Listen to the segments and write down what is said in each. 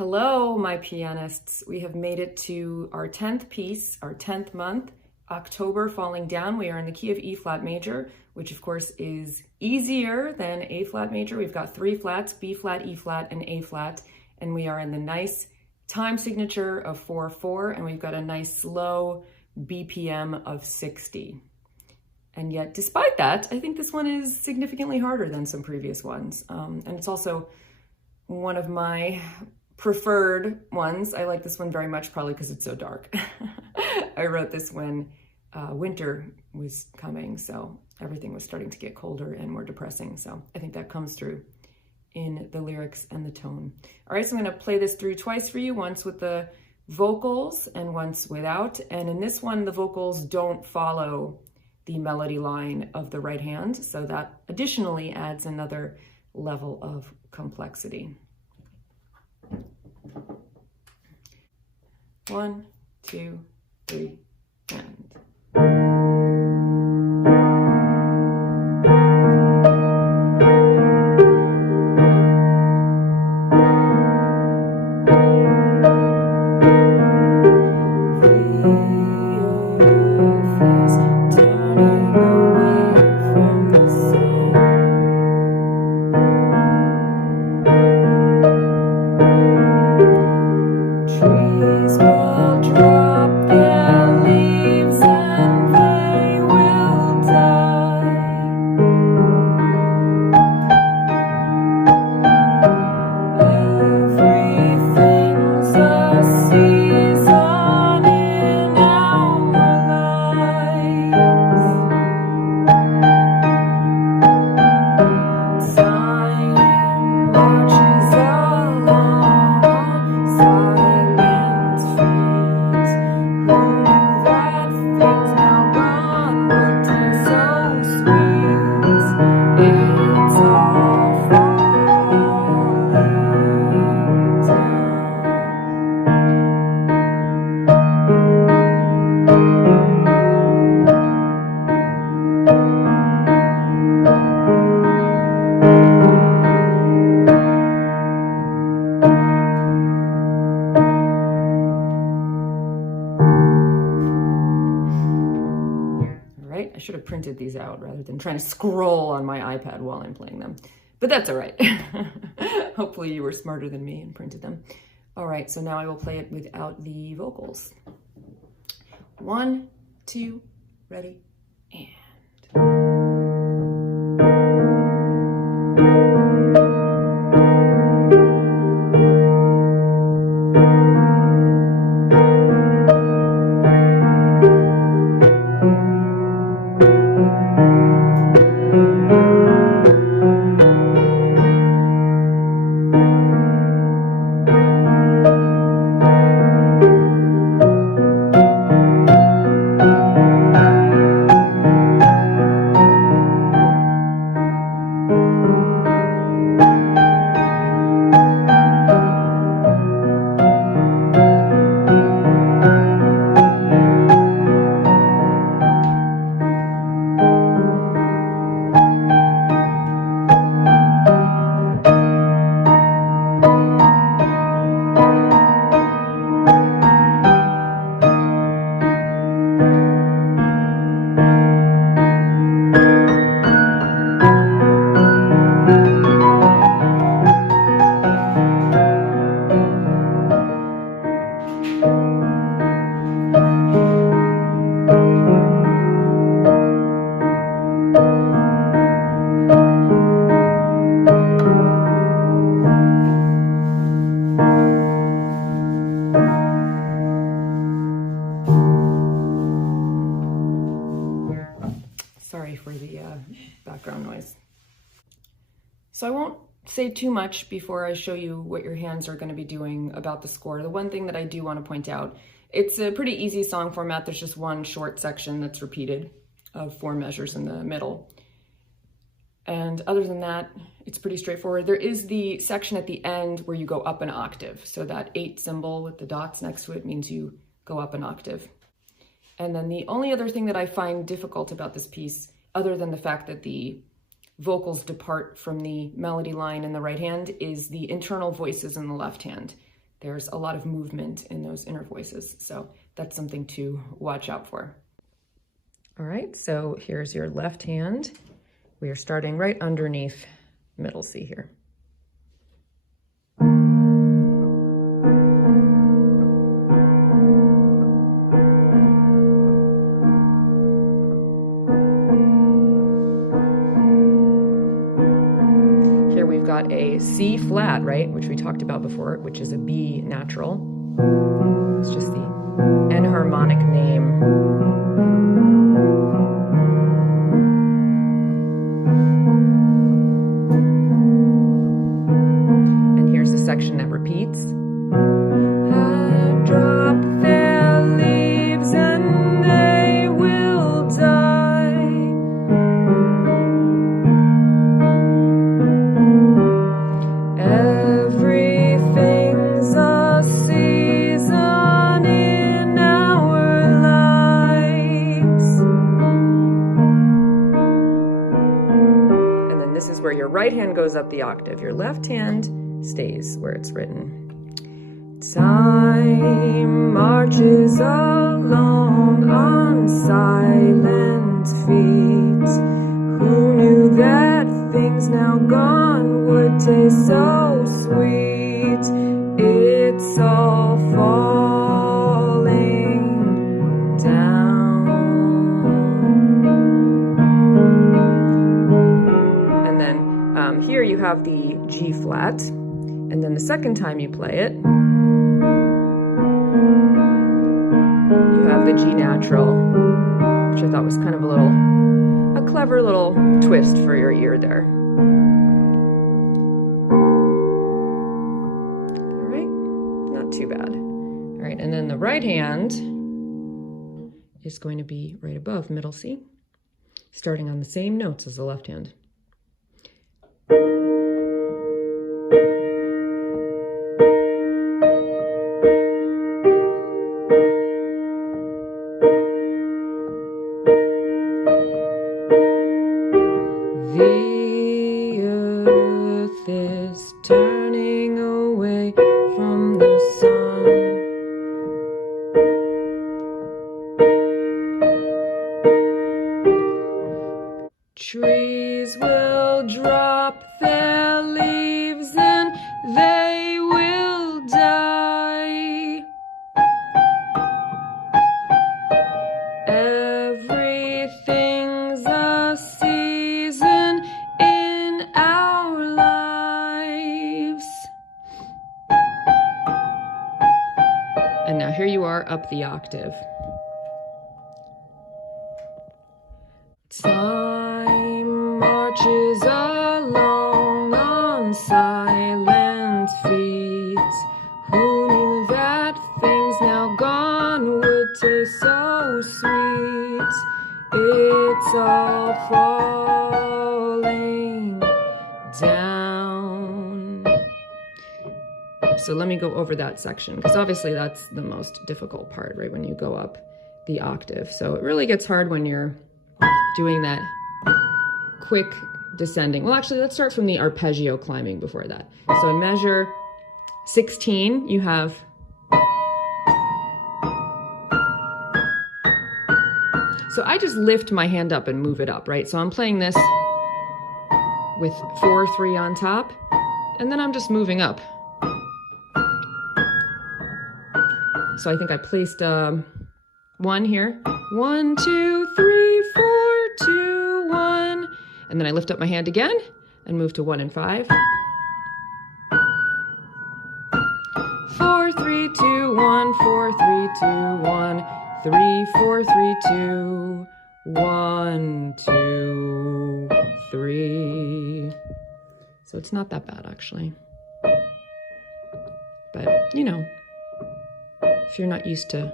Hello, my pianists. We have made it to our 10th piece, our 10th month, October Falling Down. We are in the key of E flat major, which of course is easier than A flat major. We've got three flats, B flat, E flat, and A flat, and we are in the nice time signature of 4/4, and we've got a nice slow BPM of 60. And yet, despite that, I think this one is significantly harder than some previous ones. And it's also one of my preferred ones. I like this one very much, probably because it's so dark. I wrote this when winter was coming, so everything was starting to get colder and more depressing. So I think that comes through in the lyrics and the tone. All right, so I'm going to play this through twice for you, once with the vocals and once without. And in this one, the vocals don't follow the melody line of the right hand, so that additionally adds another level of complexity. 1, 2, 3, and. I should have printed these out rather than trying to scroll on my iPad while I'm playing them, but that's all right. Hopefully you were smarter than me and printed them. All right, so now I will play it without the vocals. 1, 2, ready, and. Sorry for the background noise. So I won't say too much before I show you what your hands are going to be doing about the score. The one thing that I do want to point out, it's a pretty easy song format. There's just one short section that's repeated of 4 measures in the middle. And other than that, it's pretty straightforward. There is the section at the end where you go up an octave. So that 8 symbol with the dots next to it means you go up an octave. And then the only other thing that I find difficult about this piece, other than the fact that the vocals depart from the melody line in the right hand, is the internal voices in the left hand. there's a lot of movement in those inner voices. So that's something to watch out for. All right, so here's your left hand. We are starting right underneath middle C here. Here we've got a C flat, right, which we talked about before, which is a B natural. It's just the enharmonic name. Section that repeats. I drop their leaves and they will die. Everything's a season in our lives. And then this is where your right hand goes up the octave. Your left hand stays where it's written. Time marches along on silent feet. Who knew that things now gone would taste so sweet? It's all falling down. And then here you have the G flat. And then the second time you play it, you have the G natural, which I thought was kind of a clever little twist for your ear there. All right, not too bad. All right, and then the right hand is going to be right above middle C, starting on the same notes as the left hand. Turning away from the sun. Trees will drop their leaves and they will die. Everything's a season in our lives. And now here you are up the octave. Time marches along on silent feet. Who knew that things now gone would taste so sweet? It's all falling down. So let me go over that section, because obviously that's the most difficult part, right, when you go up the octave. So it really gets hard when you're doing that quick descending. Well, actually, let's start from the arpeggio climbing before that. So in measure 16, you have so I just lift my hand up and move it up, right? So I'm playing this with 4/3 on top, and then I'm just moving up. So I think I placed 1 here. 1, 2, 3, 4, 2, 1. And then I lift up my hand again and move to 1 and 5. 4, 3, 2, 1, 4, 3, 2, 1, 3, 4, 3, 2, 1, 2, 3. So it's not that bad, actually. But, you know, if you're not used to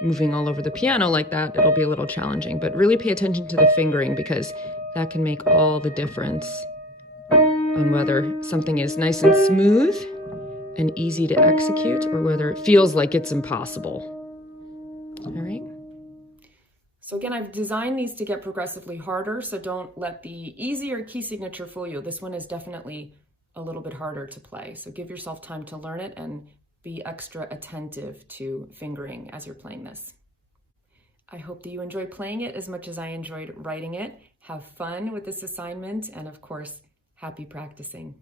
moving all over the piano like that, it'll be a little challenging. But really pay attention to the fingering, because that can make all the difference on whether something is nice and smooth and easy to execute, or whether it feels like it's impossible. All right. So again, I've designed these to get progressively harder, so don't let the easier key signature fool you. This one is definitely a little bit harder to play. So give yourself time to learn it and be extra attentive to fingering as you're playing this. I hope that you enjoy playing it as much as I enjoyed writing it. Have fun with this assignment, and of course, happy practicing.